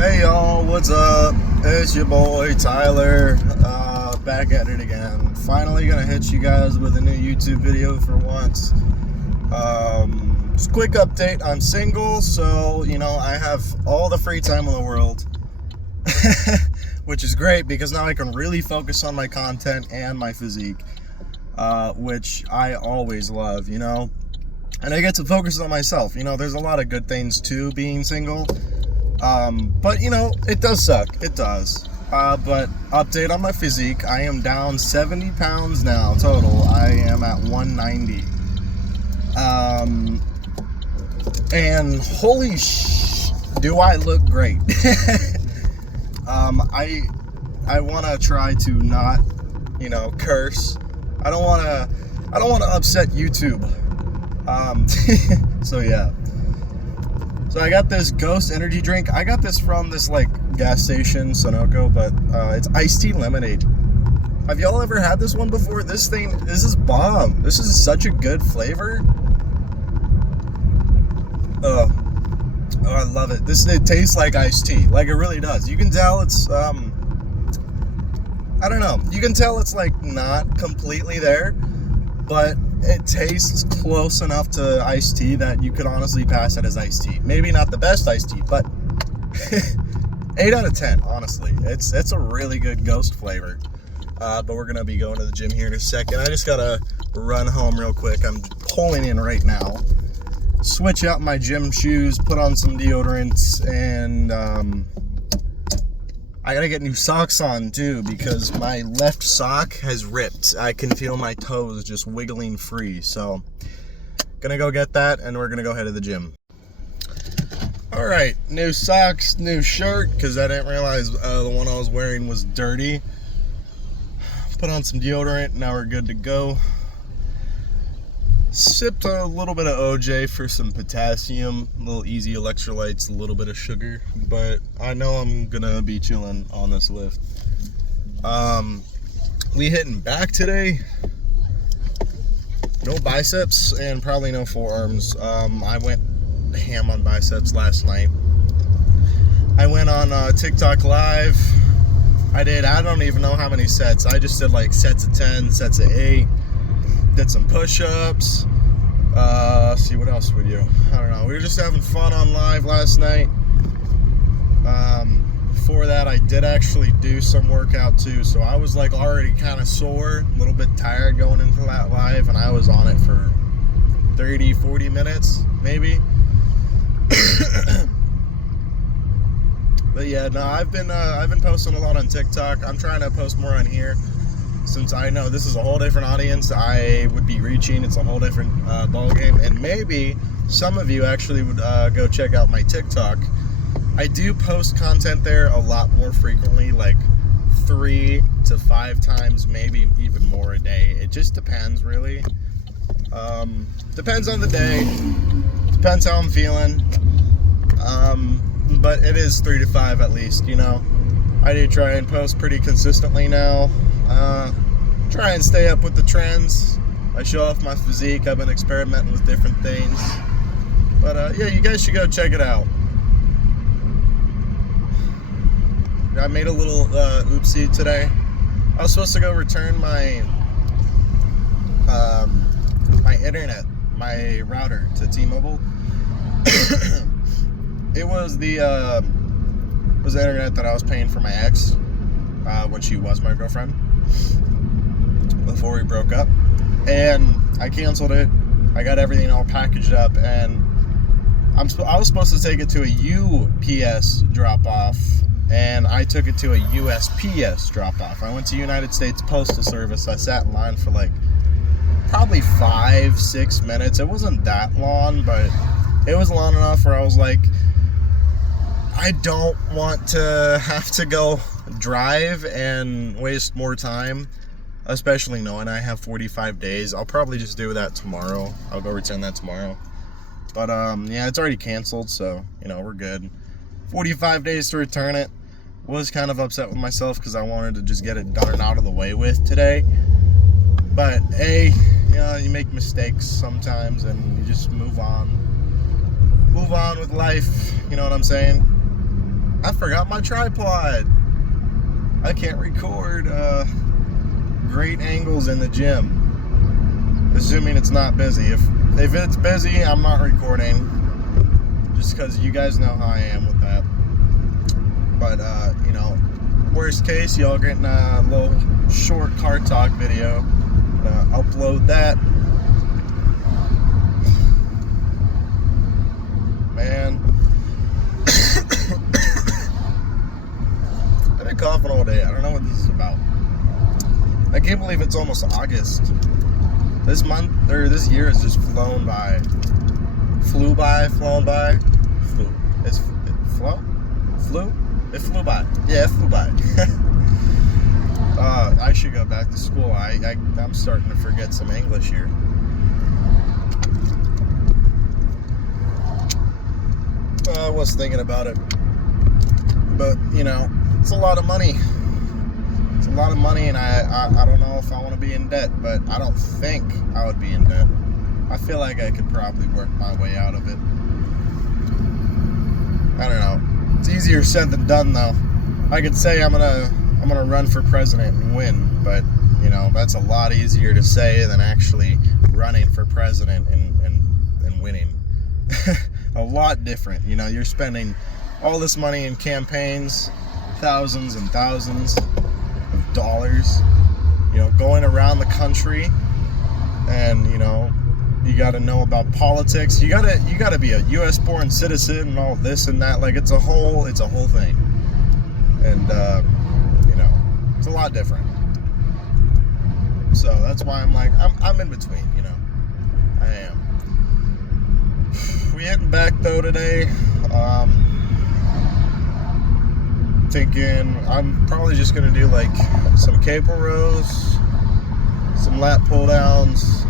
Hey y'all, what's up? It's your boy Tyler, back at it again. Finally gonna hit you guys with a new YouTube video for once. Just quick update, I'm single, so I have all the free time in the world. Which is great because now I can really focus on my content and my physique, which I always love, and I get to focus on myself. There's a lot of good things to being single. But it does suck. It does. But update on my physique. I am down 70 pounds now total. I am at 190. And holy do I look great. I want to try to not, curse. I don't want to upset YouTube. So yeah. So I got this Ghost energy drink. I got this from this gas station, Sunoco, but it's iced tea lemonade. Have y'all ever had this one before? This is bomb. This is such a good flavor. Oh, I love it. It tastes like iced tea. Like it really does. You can tell it's I don't know. You can tell it's not completely there, but it tastes close enough to iced tea that you could honestly pass it as iced tea. Maybe not the best iced tea, but 8 out of 10, honestly. It's a really good Ghost flavor. But we're going to be going to the gym here in a second. I just got to run home real quick. I'm pulling in right now. Switch out my gym shoes, put on some deodorants, and I gotta get new socks on too because my left sock has ripped. I can feel my toes just wiggling free. So, gonna go get that and we're gonna go head to the gym. Alright, new socks, new shirt because I didn't realize the one I was wearing was dirty. Put on some deodorant, now we're good to go. Sipped a little bit of OJ for some potassium, a little easy electrolytes, a little bit of sugar, but I know I'm gonna be chilling on this lift. We hitting back today. No biceps and probably no forearms. I went ham on biceps last night. I went on TikTok live. I don't even know how many sets. I just did sets of 10, sets of 8. Did some push-ups. See what else we do. I don't know. We were just having fun on live last night. Before that, I did actually do some workout too. So I was already kind of sore, a little bit tired going into that live, and I was on it for 30, 40 minutes, maybe. But yeah, no, I've been posting a lot on TikTok. I'm trying to post more on here. Since I know this is a whole different audience I would be reaching, it's a whole different ball game, and maybe some of you actually would go check out my TikTok. I do post content there a lot more frequently, 3 to 5 times, maybe even more a day. It just depends, really. Depends on the day, depends how I'm feeling, but it is 3 to 5 at least, I do try and post pretty consistently now. Try and stay up with the trends. I show off my physique. I've been experimenting with different things. But yeah, you guys should go check it out. I made a little oopsie today. I was supposed to go return my my internet, my router to T-Mobile. It was the internet that I was paying for my ex when she was my girlfriend, before we broke up, and I canceled it. I got everything all packaged up, and I was supposed to take it to a UPS drop-off, and I took it to a USPS drop-off. I went to United States Postal Service. I sat in line for probably 5-6 minutes. It wasn't that long, but it was long enough where I was I don't want to have to go drive and waste more time, especially knowing I have 45 days. I'll probably just do that tomorrow. I'll go return that tomorrow. But yeah, it's already canceled, so we're good. 45 days to return it. Was kind of upset with myself because I wanted to just get it done and out of the way with today. But hey, you make mistakes sometimes and you just move on with life. You know what I'm saying? I forgot my tripod. I can't record great angles in the gym, assuming it's not busy. If it's busy, I'm not recording, just because you guys know how I am with that. But you know, worst case, y'all getting a little short car talk video. Upload that. Man, I've been coughing all day. I don't know what this is about. I can't believe it's almost August. This month, or this year, has just flown by. Flown by. Flew. It flew by. Yeah, it flew by. I should go back to school. I'm starting to forget some English here. I was thinking about it. But, you know, it's a lot of money. It's a lot of money, and I don't know if I want to be in debt, but I don't think I would be in debt. I feel like I could probably work my way out of it. I don't know. It's easier said than done, though. I could say I'm gonna run for president and win, but you know, that's a lot easier to say than actually running for president and winning. A lot different. You know, you're spending all this money in campaigns, thousands and thousands of dollars, you know, going around the country, and you know, you got to know about politics. You gotta be a U.S. born citizen and all this and that. Like it's a whole thing, and you know, it's a lot different. So that's why I'm like, I'm in between. You know, I am. We heading back though today. Thinking I'm probably just gonna do like some cable rows, some lat pull downs.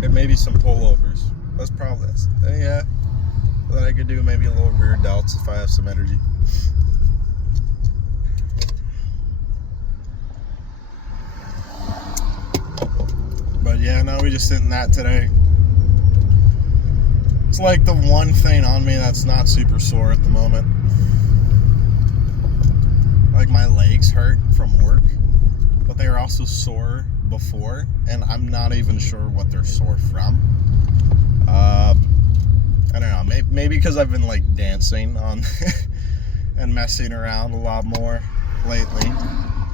And maybe some pullovers. That's probably, yeah. Then I could do maybe a little rear delts if I have some energy. But yeah, no, we just hitting that today. It's like the one thing on me that's not super sore at the moment. Like my legs hurt from work, but they were also sore before, and I'm not even sure what they're sore from. I don't know, maybe because I've been like dancing on and messing around a lot more lately,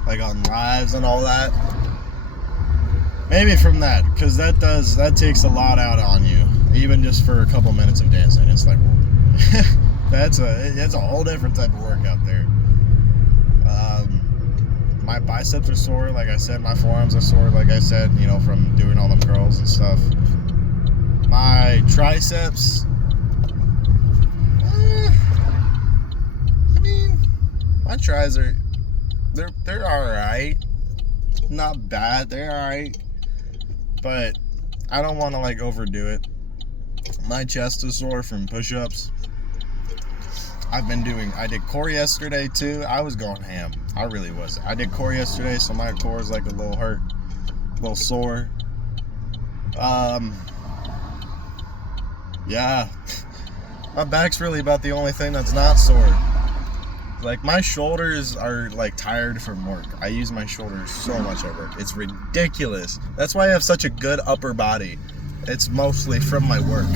like on lives and all that. Maybe from that, because that takes a lot out on you, even just for a couple minutes of dancing. It's like, that's a whole different type of workout there. My biceps are sore, like I said. My forearms are sore, like I said, you know, from doing all them curls and stuff. My triceps, I mean, my tries are, they're alright. Not bad, they're alright. But I don't want to like overdo it. My chest is sore from push-ups. I did core yesterday too. I was going ham. I really was. I did core yesterday, so my core is like a little hurt, a little sore. Yeah. My back's really about the only thing that's not sore. Like my shoulders are like tired from work. I use my shoulders so much at work. It's ridiculous. That's why I have such a good upper body. It's mostly from my work.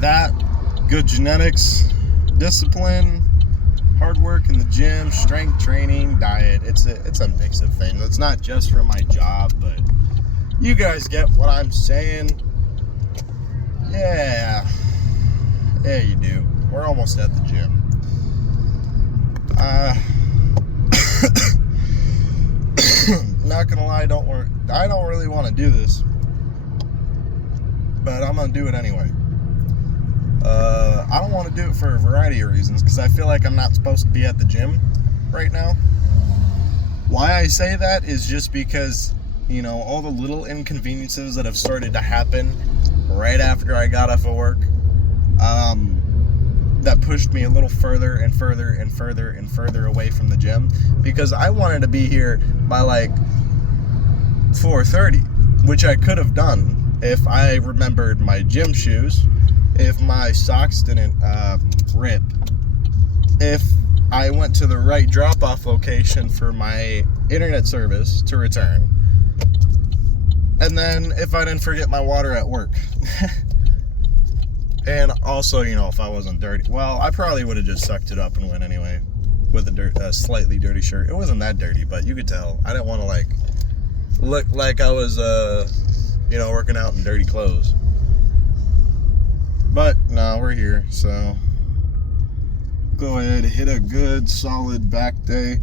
That, good genetics, discipline, hard work in the gym, strength training, diet. It's a mix of things. It's not just from my job, but you guys get what I'm saying. Yeah. Yeah, you do. We're almost at the gym. Not gonna lie, I don't really want to do this, but I'm gonna do it anyway. I don't want to do it for a variety of reasons, because I feel like I'm not supposed to be at the gym right now. Why I say that is just because, you know, all the little inconveniences that have started to happen right after I got off of work, that pushed me a little further and further and further and further away from the gym, because I wanted to be here by like 4:30, which I could have done if I remembered my gym shoes, if my socks didn't rip, if I went to the right drop-off location for my internet service to return, and then if I didn't forget my water at work. And also, if I wasn't dirty, well, I probably would have just sucked it up and went anyway with a slightly dirty shirt. It wasn't that dirty, but you could tell. I didn't want to look like I was working out in dirty clothes. But no, we're here, so go ahead, hit a good solid back day.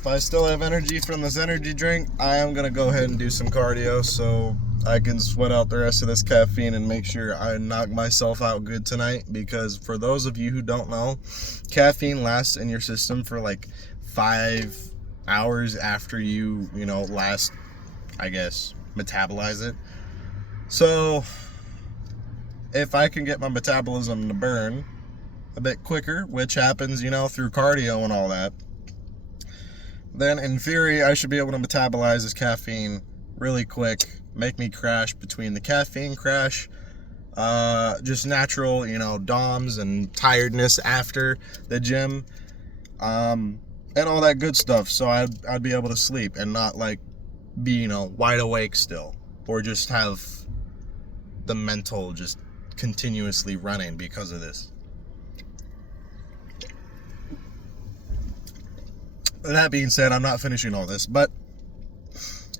If I still have energy from this energy drink, I am gonna go ahead and do some cardio so I can sweat out the rest of this caffeine and make sure I knock myself out good tonight. Because for those of you who don't know, caffeine lasts in your system for 5 hours after you last, I guess, metabolize it. So if I can get my metabolism to burn a bit quicker, which happens, through cardio and all that, then in theory I should be able to metabolize this caffeine really quick, make me crash between the caffeine crash, just natural, DOMS and tiredness after the gym, and all that good stuff. So I'd be able to sleep and not be, wide awake still, or just have the mental just continuously running because of this. That being said, I'm not finishing all this, but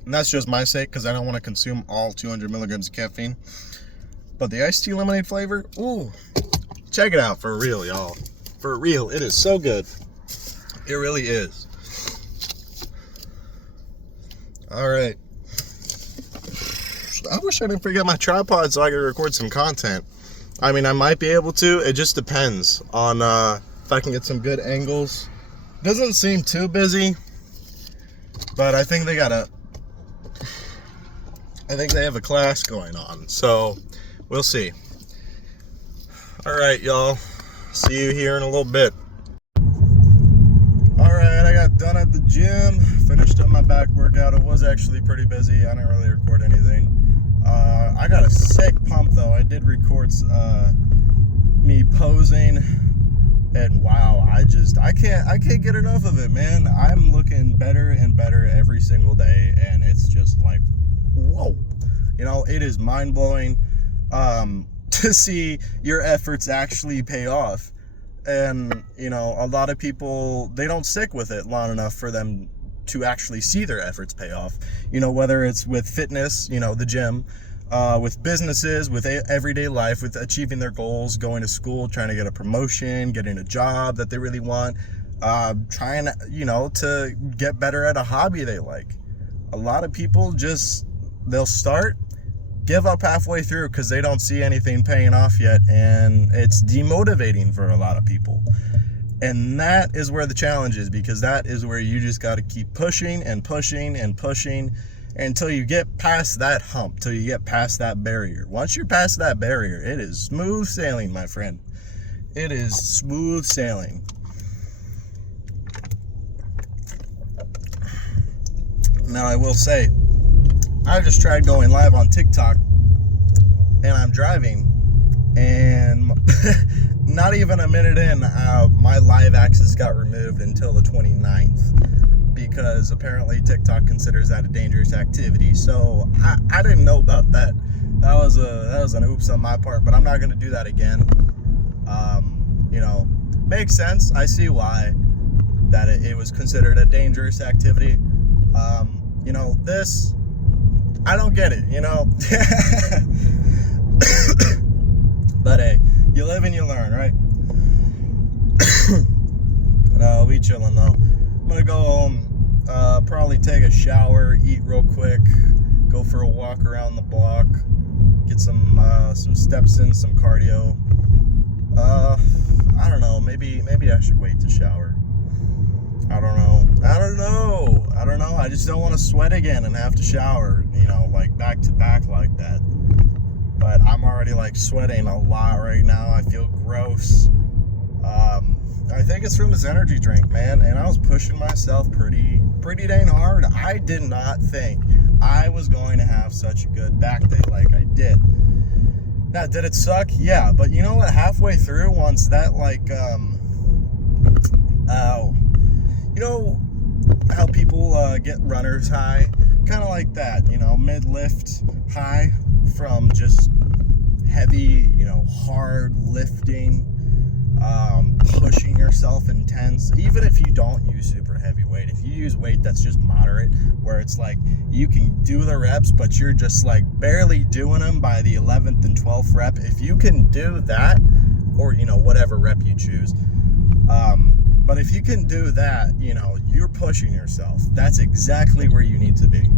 that's just my sake because I don't want to consume all 200 milligrams of caffeine. But the iced tea lemonade flavor, ooh, check it out for real, y'all. For real, it is so good. It really is. All right. I wish I didn't forget my tripod so I could record some content. I mean, I might be able to. It just depends on if I can get some good angles. Doesn't seem too busy, but I think they have a class going on, so we'll see. All right, y'all. See you here in a little bit. All right, I got done at the gym, finished up my back workout. It was actually pretty busy. I didn't really record anything. I got a sick pump though. I did record me posing. And wow, I can't get enough of it, man. I'm looking better and better every single day, and it's just whoa. It is mind-blowing to see your efforts actually pay off. And, a lot of people, they don't stick with it long enough for them to actually see their efforts pay off. Whether it's with fitness, the gym, with businesses, with everyday life, with achieving their goals, going to school, trying to get a promotion, getting a job that they really want, trying to get better at a hobby they like. A lot of people they'll start, give up halfway through because they don't see anything paying off yet, and it's demotivating for a lot of people. And that is where the challenge is, because that is where you just got to keep pushing and pushing and pushing until you get past that hump, till you get past that barrier. Once you're past that barrier, it is smooth sailing, my friend. It is smooth sailing. Now, I will say, I just tried going live on TikTok, and I'm driving, and not even a minute in, my live access got removed until the 29th. Because apparently TikTok considers that a dangerous activity. So I didn't know about that. That was an oops on my part, but I'm not going to do that again. Makes sense. I see why that it was considered a dangerous activity. This, I don't get it, But hey, you live and you learn, right? No, I'll be chilling though. I'm gonna go home, probably take a shower, eat real quick, go for a walk around the block, get some steps in, some cardio. I don't know, maybe I should wait to shower. I don't know. I just don't want to sweat again and have to shower, back to back like that. But I'm already sweating a lot right now. I feel gross. I think it's from this energy drink, man. And I was pushing myself pretty dang hard. I did not think I was going to have such a good back day like I did. Now, did it suck? Yeah, but you know what? Halfway through, once that, like, you know how people get runner's high? Kind of like that, you know, mid-lift high from just heavy, you know, hard lifting, pushing yourself intense. Even if you don't use super heavy weight, if you use weight that's just moderate, where it's like you can do the reps, but you're just like barely doing them by the 11th and 12th rep, if you can do that, or, you know, whatever rep you choose, but if you can do that, you know, you're pushing yourself. That's exactly where you need to be.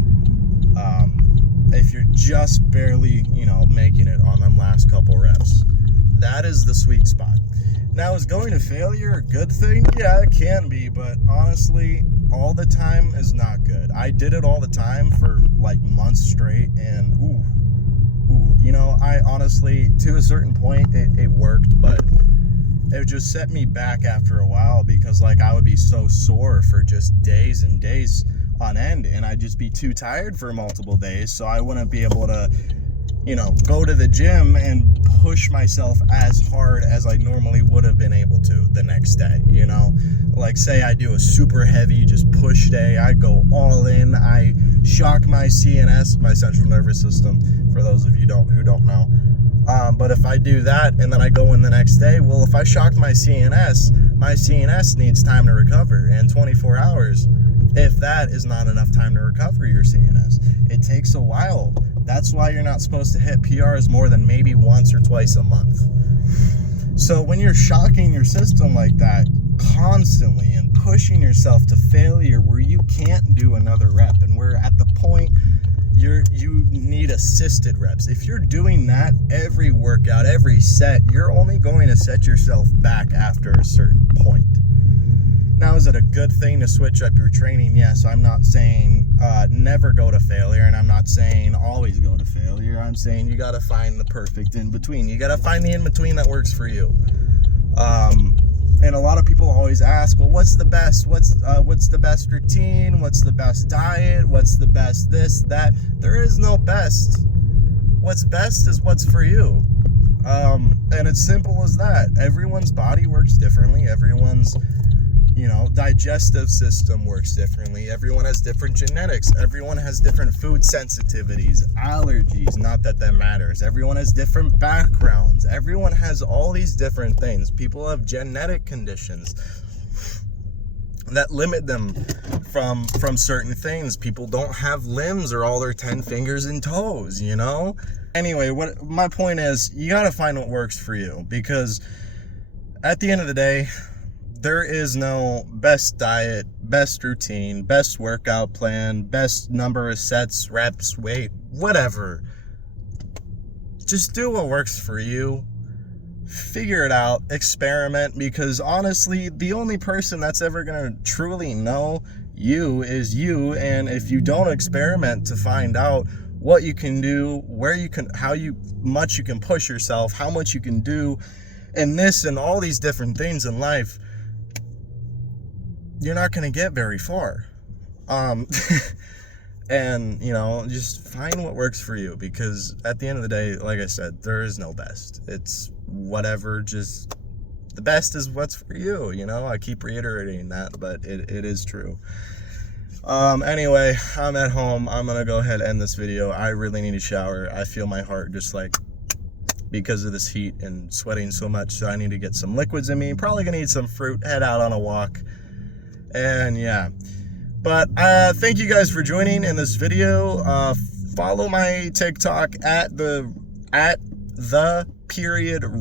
If you're just barely, you know, making it on them last couple reps, that is the sweet spot. Now, is going to failure a good thing? Yeah, it can be, but honestly, all the time is not good. I did it all the time for like months straight, and you know, I honestly, to a certain point, it worked, but it just set me back after a while, because like I would be so sore for just days and days on end, and I'd just be too tired for multiple days, so I wouldn't be able to, you know, go to the gym and push myself as hard as I normally would have been able to the next day, you know? Like, say I do a super heavy just push day, I go all in, I shock my CNS, my central nervous system, for those of you who don't know. But if I do that and then I go in the next day, well, if I shocked my CNS needs time to recover, and 24 hours, if that is not enough time to recover your CNS. It takes a while. That's why you're not supposed to hit PRs more than maybe once or twice a month. So when you're shocking your system like that constantly and pushing yourself to failure where you can't do another rep, and we're at the point you need assisted reps. If you're doing that every workout, every set, you're only going to set yourself back after a certain point. Now, is it a good thing to switch up your training? Yes. I'm not saying never go to failure, and I'm not saying always go to failure. I'm saying you got to find the perfect in-between. You got to find the in-between that works for you. And a lot of people always ask, well, what's the best? What's the best routine? What's the best diet? What's the best this, that? There is no best. What's best is what's for you. And it's simple as that. Everyone's body works differently. Everyone's, you know, digestive system works differently. Everyone has different genetics. Everyone has different food sensitivities, allergies, not that that matters. Everyone has different backgrounds. Everyone has all these different things. People have genetic conditions that limit them from certain things. People don't have limbs or all their 10 fingers and toes, you know? Anyway, what my point is, you got to find what works for you, because at the end of the day, there is no best diet, best routine, best workout plan, best number of sets, reps, weight, whatever. Just do what works for you. Figure it out, experiment, because honestly, the only person that's ever going to truly know you is you. And if you don't experiment to find out what you can do, where you can, much you can push yourself, how much you can do, and this and all these different things in life, you're not going to get very far. And, you know, just find what works for you, because at the end of the day, like I said, there is no best. It's whatever, just the best is what's for you, you know? I keep reiterating that, but it is true. Anyway, I'm at home. I'm going to go ahead and end this video. I really need a shower. I feel my heart just like, because of this heat and sweating so much, so I need to get some liquids in me. Probably going to eat some fruit, head out on a walk. And yeah, but thank you guys for joining in this video. Follow my TikTok at the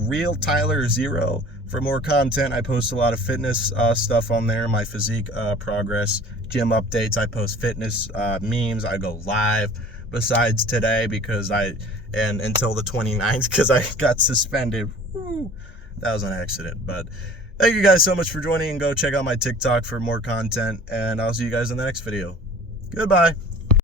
real Tyler 0 for more content. I post a lot of fitness stuff on there, my physique progress, gym updates. I post fitness memes. I go live besides today and until the 29th, because I got suspended. Woo, that was an accident. But thank you guys so much for joining, and go check out my TikTok for more content, and I'll see you guys in the next video. Goodbye.